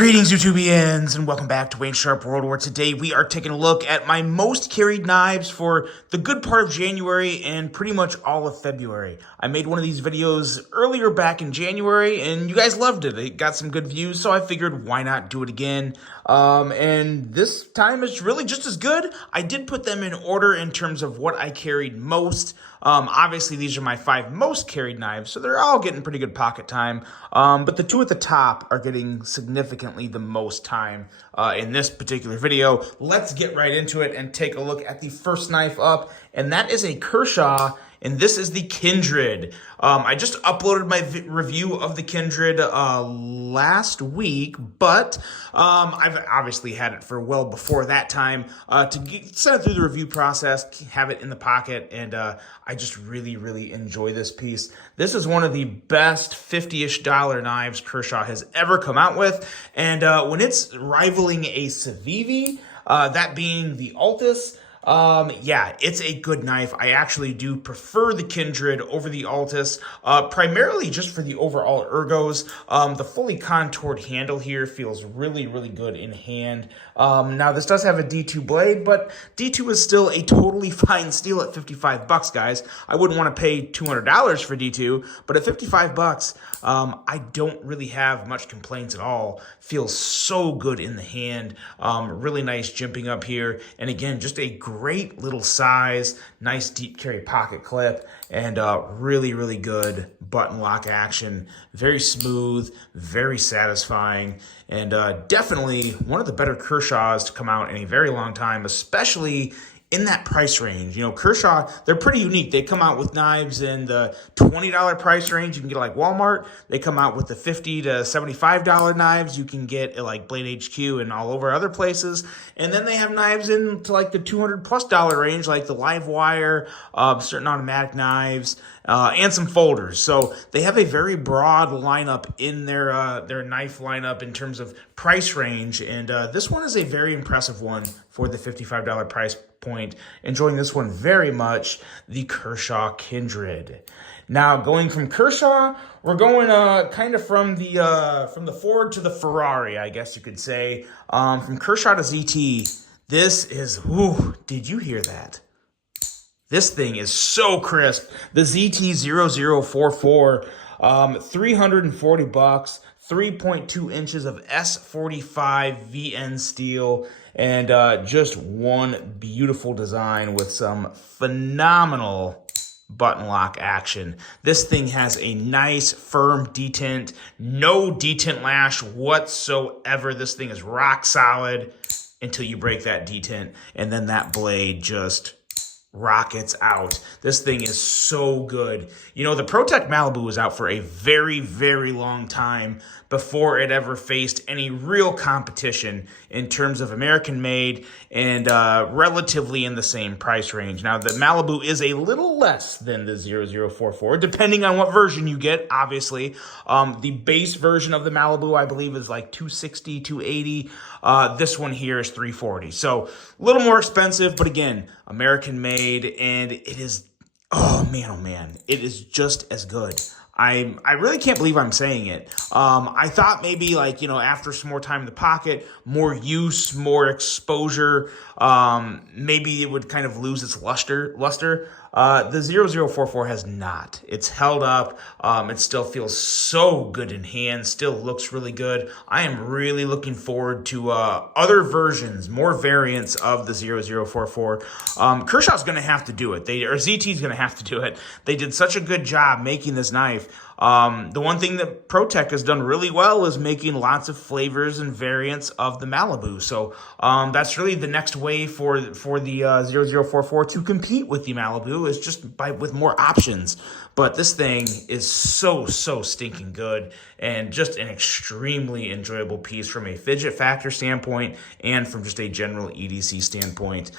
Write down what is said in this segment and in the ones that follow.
Greetings, YouTubians, and welcome back to Wayne Sharp World, where today we are taking a look at my most carried knives for the good part of January and pretty much all of February. I made one of these videos earlier back in January, and you guys loved it. It got some good views, so I figured why not do it again. And this time it's really just as good. I did put them in order in terms of what I carried most. Obviously, these are my 5 most carried knives, so they're all getting pretty good pocket time. But the 2 at the top are getting significantly the most time in this particular video. Let's get right into it and take a look at the first knife up, and that is a Kershaw, and this is the Kindred. I just uploaded my review of the Kindred last week, but I've obviously had it for well before that time to send it through the review process, have it in the pocket, and I just really enjoy this piece. This is one of the best $50-ish knives Kershaw has ever come out with, and when it's rivaling a Civivi, that being the Altus, yeah, it's a good knife. I actually do prefer the Kindred over the Altus, primarily just for the overall ergos. The fully contoured handle here feels really good in hand. Now this does have a D2 blade, but D2 is still a totally fine steal at 55 bucks, guys. I wouldn't want to pay $200 for D2, but at 55 bucks, I don't really have much complaints at all. Feels so good in the hand. Really nice jimping up here. And again, just a great little size, nice deep carry pocket clip, and really good button lock action. Very smooth, very satisfying, and definitely one of the better Kershaws to come out in a very long time, especially in that price range. You know, Kershaw, they're pretty unique. They come out with knives in the $20 price range. You can get like Walmart. They come out with the $50 to $75 knives. You can get at like Blade HQ and all over other places. And then they have knives into like the $200+ range, like the Live Wire, certain automatic knives, and some folders. So they have a very broad lineup in their knife lineup in terms of price range. And this one is a very impressive one for the $55 price point. Enjoying this one very much, the Kershaw Kindred. Now, going from Kershaw, we're going kind of from the Ford to the Ferrari, I guess you could say. From Kershaw to ZT, this is, ooh, did you hear that? This thing is so crisp. The ZT0044, 340 bucks, 3.2 inches of S45 VN steel, and just one beautiful design with some phenomenal button lock action. This thing has a nice firm detent, no detent lash whatsoever. This thing is rock solid until you break that detent, and then that blade just rockets out. This thing is so good. You know, the ProTech Malibu was out for a very long time before it ever faced any real competition in terms of American made and relatively in the same price range. Now, the Malibu is a little less than the 0044, depending on what version you get, obviously. The base version of the Malibu, I believe, is like $260, $280. This one here is $340. So a little more expensive, but again, American made, and it is, oh man, it is just as good. I really can't believe I'm saying it. I thought maybe, like, you know, after some more time in the pocket, more use, more exposure, maybe it would kind of lose its luster. The 0044 has not. It's held up. It still feels so good in hand, still looks really good. I am really looking forward to other versions, more variants of the 0044. Kershaw's going to have to do it. Or ZT's going to have to do it. They did such a good job making this knife. The one thing that ProTech has done really well is making lots of flavors and variants of the Malibu. So that's really the next way for the 0044 to compete with the Malibu, is just with more options. But this thing is so stinking good, and just an extremely enjoyable piece from a fidget factor standpoint and from just a general EDC standpoint.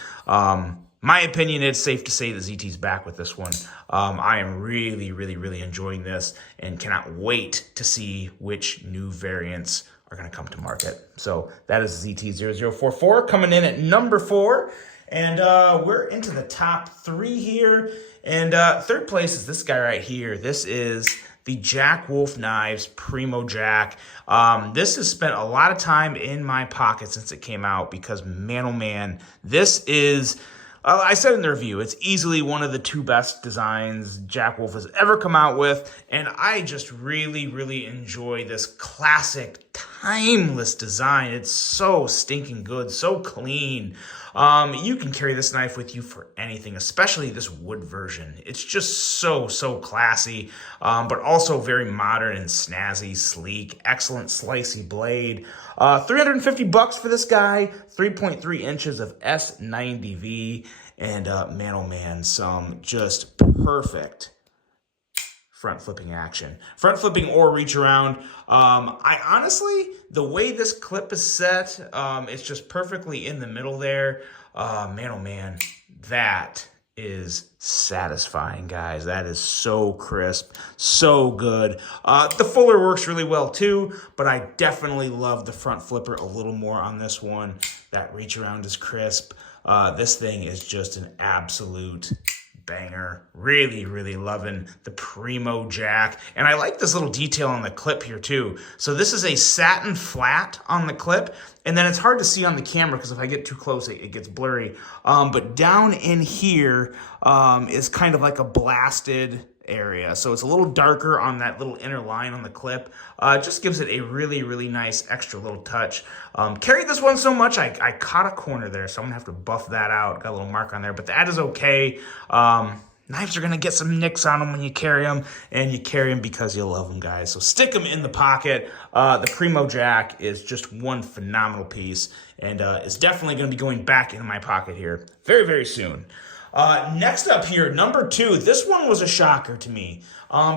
My opinion, it's safe to say the ZT's back with this one. I am really enjoying this and cannot wait to see which new variants are going to come to market. So that is ZT0044 coming in at number 4. And we're into the top 3 here. And third place is this guy right here. This is the Jack Wolf Knives Primo Jack. This has spent a lot of time in my pocket since it came out because, man, oh man, this is... I said in the review, it's easily one of the 2 best designs Jack Wolf has ever come out with, and I just really, really enjoy this classic, timeless design. It's so stinking good, so clean. You can carry this knife with you for anything, especially this wood version. It's just so, so classy, but also very modern and snazzy, sleek, excellent slicey blade. $350 for this guy, 3.3 inches of S90V, and man, oh man, some just perfect front flipping action. Front flipping or reach around. I honestly, the way this clip is set, it's just perfectly in the middle there. Man, oh man, that is satisfying, guys. That is so crisp, so good. The fuller works really well too, but I definitely love the front flipper a little more on this one. That reach around is crisp. This thing is just an absolute banger. Really, really loving the Primo Jack. And I like this little detail on the clip here too. So this is a satin flat on the clip, and then it's hard to see on the camera because if I get too close, it gets blurry. But down in here is kind of like a blasted area. So it's a little darker on that little inner line on the clip. It just gives it a really, really nice extra little touch. Carried this one so much, I caught a corner there, so I'm gonna have to buff that out. Got a little mark on there, but that is okay. Knives are gonna get some nicks on them when you carry them, and you carry them because you love them, guys. So stick them in the pocket. The Primo Jack is just one phenomenal piece, and it's definitely gonna be going back in my pocket here very, very soon. Next up here, number 2. This one was a shocker to me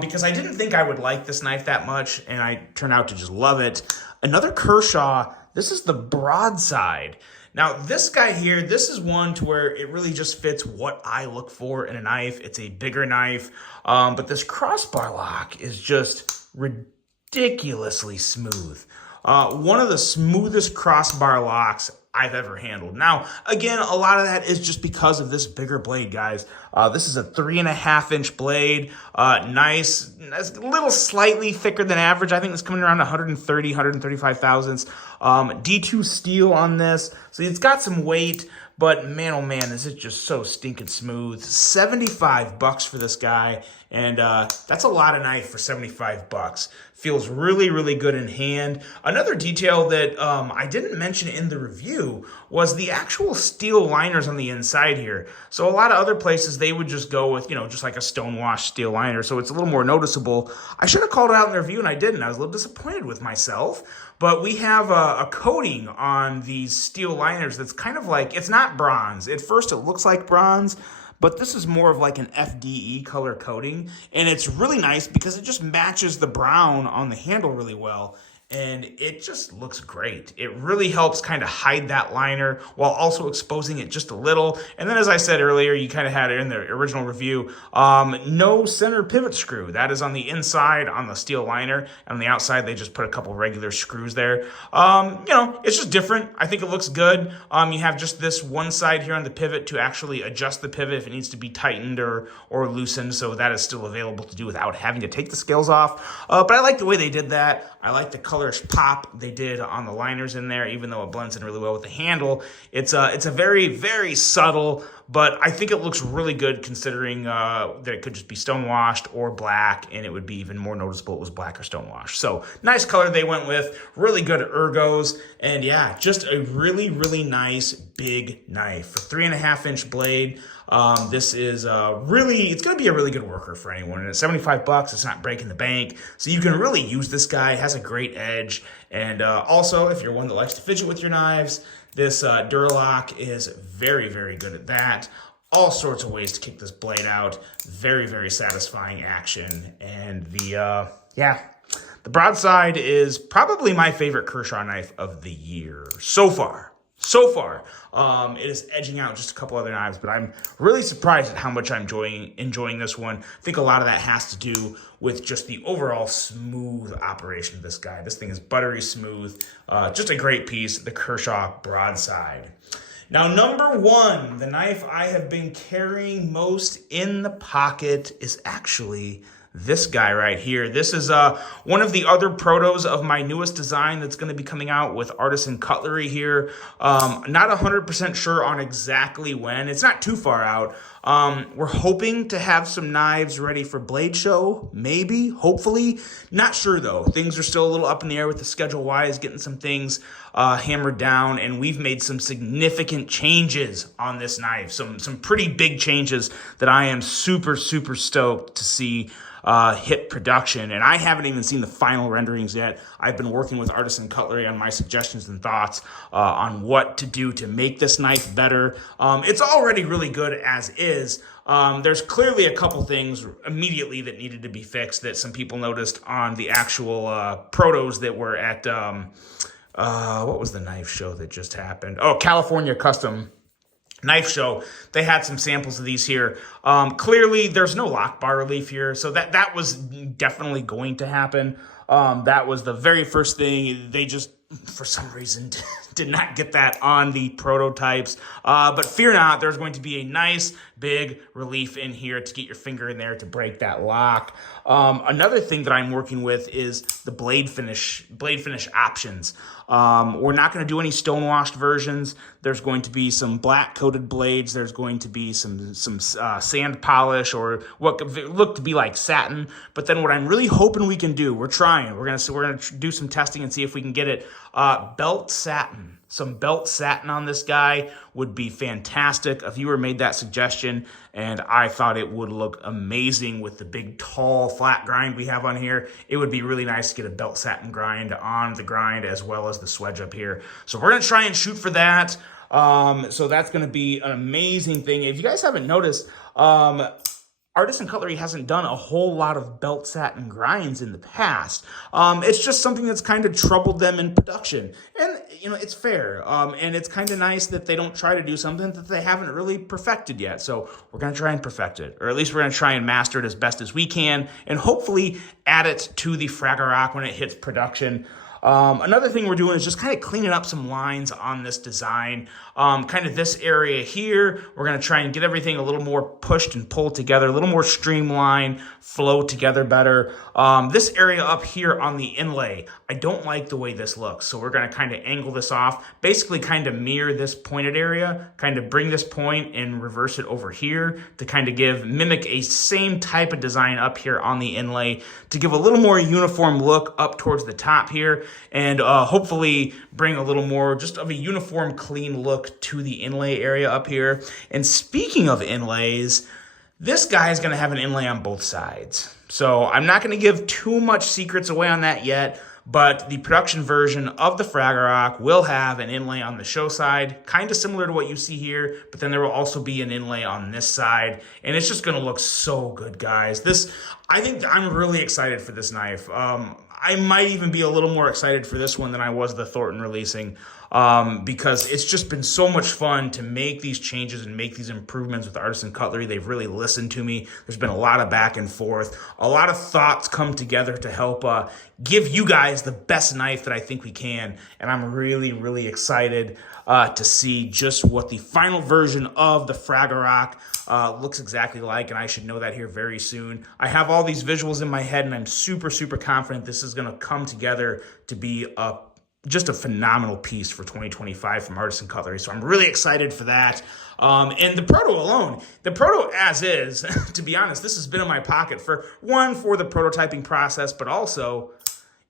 because I didn't think I would like this knife that much, and I turned out to just love it. Another Kershaw. This is the Broadside. Now, this guy here, this is one to where it really just fits what I look for in a knife. It's a bigger knife, but this crossbar lock is just ridiculously smooth. One of the smoothest crossbar locks I've ever handled. Now, again, a lot of that is just because of this bigger blade, guys. This is a 3.5-inch blade. Nice, a little slightly thicker than average. I think it's coming around 130, 135 thousandths. D2 steel on this. So it's got some weight, but man, oh man, this is just so stinking smooth. $75 for this guy, and that's a lot of knife for $75. Feels really, really good in hand. Another detail that I didn't mention in the review was the actual steel liners on the inside here. So a lot of other places, they would just go with, just like a stonewash steel liner, so it's a little more noticeable. I should have called it out in the review, and I didn't. I was a little disappointed with myself. But we have a coating on these steel liners that's kind of like, it's not bronze. At first it looks like bronze, but this is more of like an FDE color coating. And it's really nice because it just matches the brown on the handle really well. And it just looks great. It really helps kind of hide that liner while also exposing it just a little. And then, as I said earlier, you kind of had it in the original review, no center pivot screw. That is on the inside on the steel liner. And on the outside, they just put a couple regular screws there. It's just different. I think it looks good. You have just this one side here on the pivot to actually adjust the pivot if it needs to be tightened or loosened. So that is still available to do without having to take the scales off. But I like the way they did that. I like the color pop they did on the liners in there, even though it blends in really well with the handle. It's a very, very subtle, but I think it looks really good considering that it could just be stonewashed or black, and it would be even more noticeable it was black or stonewashed. So nice color they went with, really good ergos, and yeah, just a really, really nice big knife. For 3.5-inch blade, this is it's going to be a really good worker for anyone. And at $75, it's not breaking the bank. So you can really use this guy. It has a great edge. And also, if you're one that likes to fidget with your knives, this Duralock is very, very good at that. All sorts of ways to kick this blade out. Very, very satisfying action. And the Broadside is probably my favorite Kershaw knife of the year so far. It is edging out just a couple other knives, but I'm really surprised at how much I'm enjoying this one. I think a lot of that has to do with just the overall smooth operation of this guy. This thing is buttery smooth. Just a great piece, the Kershaw Broadside. Now, number 1, the knife I have been carrying most in the pocket is actually this guy right here. This is one of the other protos of my newest design that's going to be coming out with Artisan Cutlery here. Not 100% sure on exactly when. It's not too far out. We're hoping to have some knives ready for Blade Show, maybe, hopefully. Not sure though. Things are still a little up in the air with the schedule-wise, getting some things hammered down, and we've made some significant changes on this knife. Some pretty big changes that I am super stoked to see hit production, and I haven't even seen the final renderings yet. I've been working with Artisan Cutlery on my suggestions and thoughts on what to do to make this knife better. It's already really good as is. There's clearly a couple things immediately that needed to be fixed that some people noticed on the actual protos that were at, what was the knife show that just happened? Oh, California Custom Knife Show. They had some samples of these here. Clearly, there's no lock bar relief here, so that was definitely going to happen. That was the very first thing. They just, for some reason, did not get that on the prototypes. But fear not, there's going to be a nice big relief in here to get your finger in there to break that lock. Another thing that I'm working with is the blade finish options. We're not going to do any stone-washed versions. There's going to be some black-coated blades. There's going to be some sand polish or what could look to be like satin. But then what I'm really hoping we can do, we're gonna do some testing and see if we can get it belt satin. Some belt satin on this guy would be fantastic. A viewer made that suggestion, and I thought it would look amazing with the big, tall, flat grind we have on here. It would be really nice to get a belt satin grind on the grind as well as the swedge up here. So we're going to try and shoot for that. So that's going to be an amazing thing. If you guys haven't noticed, Artisan Cutlery hasn't done a whole lot of belt satin grinds in the past. It's just something that's kind of troubled them in production. And, you know, it's fair. And it's kind of nice that they don't try to do something that they haven't really perfected yet. So we're going to try and perfect it. Or at least we're going to try and master it as best as we can. And hopefully add it to the Fragorock when it hits production. Another thing we're doing is just kind of cleaning up some lines on this design. Kind of this area here, we're going to try and get everything a little more pushed and pulled together, a little more streamlined, flow together better. This area up here on the inlay, I don't like the way this looks. So we're going to kind of angle this off, basically kind of mirror this pointed area, kind of bring this point and reverse it over here to kind of mimic a same type of design up here on the inlay to give a little more uniform look up towards the top here. And hopefully bring a little more just of a uniform, clean look to the inlay area up here. And speaking of inlays, this guy is going to have an inlay on both sides. So I'm not going to give too much secrets away on that yet, but the production version of the Fragorock will have an inlay on the show side, kind of similar to what you see here, but then there will also be an inlay on this side, and it's just going to look so good, guys. I think I'm really excited for this knife. I might even be a little more excited for this one than I was the Thornton releasing, because it's just been so much fun to make these changes and make these improvements with Artisan Cutlery. They've really listened to me. There's been a lot of back and forth, a lot of thoughts come together to help give you guys the best knife that I think we can, and I'm really excited to see just what the final version of the Fragorock looks exactly like, and I should know that here very soon. I have all these visuals in my head, and I'm super confident this is going to come together to be just a phenomenal piece for 2025 from Artisan Cutlery. So I'm really excited for that. And the proto alone, the proto as is, to be honest, this has been in my pocket for the prototyping process, but also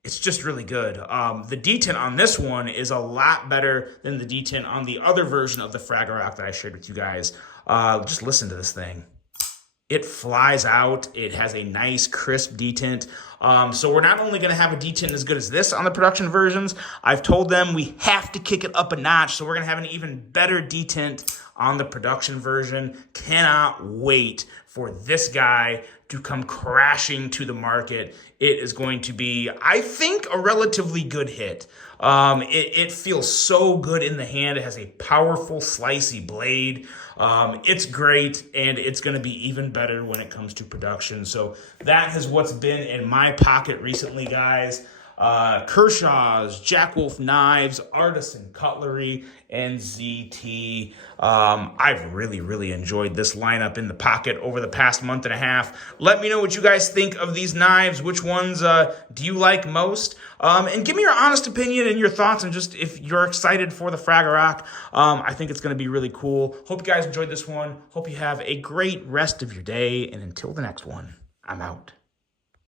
it's just really good. The detent on this one is a lot better than the detent on the other version of the Fragorock that I shared with you guys. Just listen to this thing. It flies out. It has a nice, crisp detent. So we're not only going to have a detent as good as this on the production versions, I've told them we have to kick it up a notch, so we're going to have an even better detent on the production version. Cannot wait for this guy to come crashing to the market. It is going to be, I think, a relatively good hit. It feels so good in the hand. It has a powerful, slicey blade. It's great, and it's going to be even better when it comes to production. So that is what's been in my pocket recently, guys. Kershaw's, Jack Wolf Knives, Artisan Cutlery, and ZT. I've really enjoyed this lineup in the pocket over the past month and a half. Let me know what you guys think of these knives. Which ones do you like most? And give me your honest opinion and your thoughts and just if you're excited for the Fraggle. I think it's going to be really cool. Hope you guys enjoyed this one. Hope you have a great rest of your day. And until the next one, I'm out.